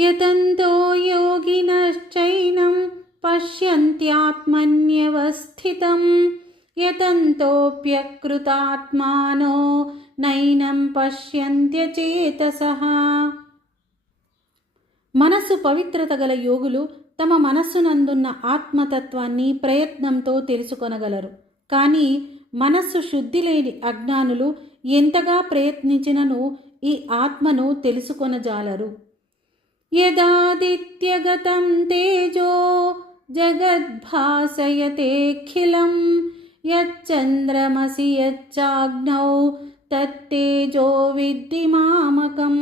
యతంతో యోగినశ్చైనం పశ్యంత్యాత్మన్యవస్థితం యతంతోప్యకృతాత్మానో నైనం పశ్యంత్యచేతసః. మనస్సు పవిత్రత గల యోగులు తమ మనస్సునందున్న ఆత్మతత్వాన్ని ప్రయత్నంతో తెలుసుకొనగలరు. కానీ మనస్సు శుద్ధి లేని అజ్ఞానులు ఎంతగా ప్రయత్నించినను ఈ ఆత్మను తెలుసుకొనజాలరు. యదాదిత్యగతం తేజో జగద్భాసయతేఖిలం యచ్చంద్రమసి యచ్చాగ్నౌ తత్తేజో విద్ధి మామకం.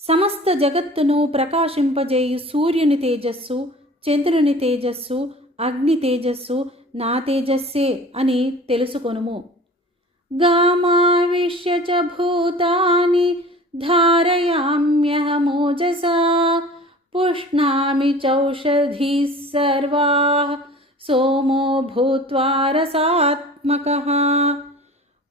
సమస్త జగత్తును ప్రకాశింపజేయు సూర్యుని తేజస్సు, చంద్రుని తేజస్సు, అగ్ని తేజస్సు నా తేజస్సే అని తెలుసుకొనుము. గామావిశ్య చ భూతాని ధారయామ్యహమోజసా పుష్ణామి చౌషధీః సర్వాః సోమో భూత్వా రసాత్మకః.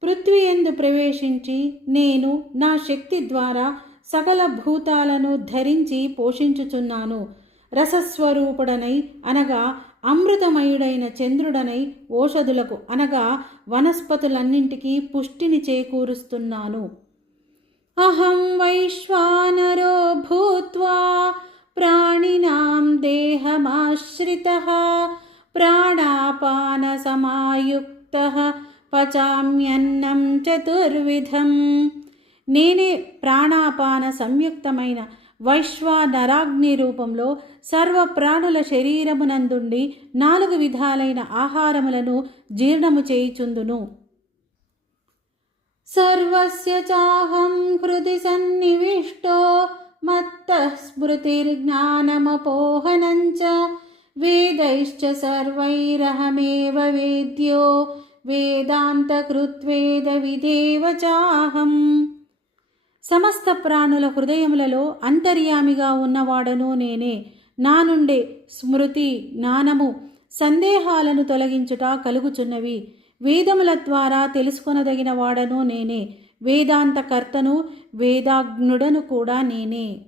పృథ్వీ యందు ప్రవేశించి నేను నా శక్తి ద్వారా సకల భూతాలను ధరించి పోషించుచున్నాను. రసస్వరూపుడనై అనగా అమృతమయుడైన చంద్రుడనై ఓషధులకు అనగా వనస్పతులన్నింటికీ పుష్టిని చేకూరుస్తున్నాను. అహం వైశ్వానరో భూత్వా ప్రాణినాం దేహమాశ్రితః ప్రాణాపాన సమాయుక్తః పచామ్యన్నం చతుర్విధం. నేనే ప్రాణాపాన సంయుక్తమైన వైశ్వానరాగ్ని రూపంలో సర్వ ప్రాణుల శరీరమునందుండి 4 విధాలైన ఆహారములను జీర్ణము చేయుచుందును. సర్వస్య చాహం హృది సన్నివిష్టో మత్తః స్మృతిర్జ్ఞానమపోహనం చ వేదైశ్చ సర్వైరహమేవ వేద్యో వేదాంతకృత్వేద విదేవ చాహం. సమస్త ప్రాణుల హృదయములలో అంతర్యామిగా ఉన్నవాడను నేనే. నా నుండే స్మృతి, జ్ఞానము, సందేహాలను తొలగించుట కలుగుచున్నవి. వేదముల ద్వారా తెలుసుకొనదగిన వాడను నేనే. వేదాంతకర్తను, వేదాజ్ఞుడను కూడా నేనే.